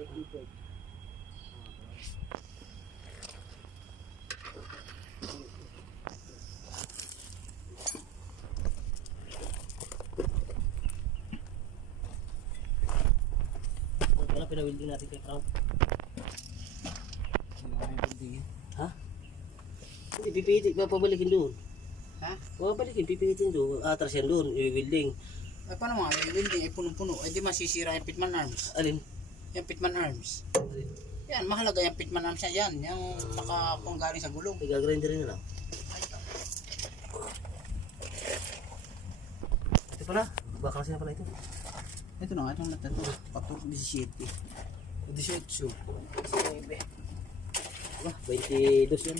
Wala pinawilding natin kay Frank. Ha? Hindi, pipihitin. Papabalikin doon. Ha? Papabalikin, pipihitin doon. Atras yan doon, i-wilding. Ay, paano mga i-welding? Ay, punong-puno. Ay, di masisira yung pitman arms. Alin? Yung pitman arms. Alin? Yan, mahalaga yung pitman arms niya yan. Yung nakapong galing sa gulong. Gagrinder na lang. Ito pala, bakal sila pala ito. Ito na nga, itong natin. Patur 17. 18. 19. Wah, 22 yan.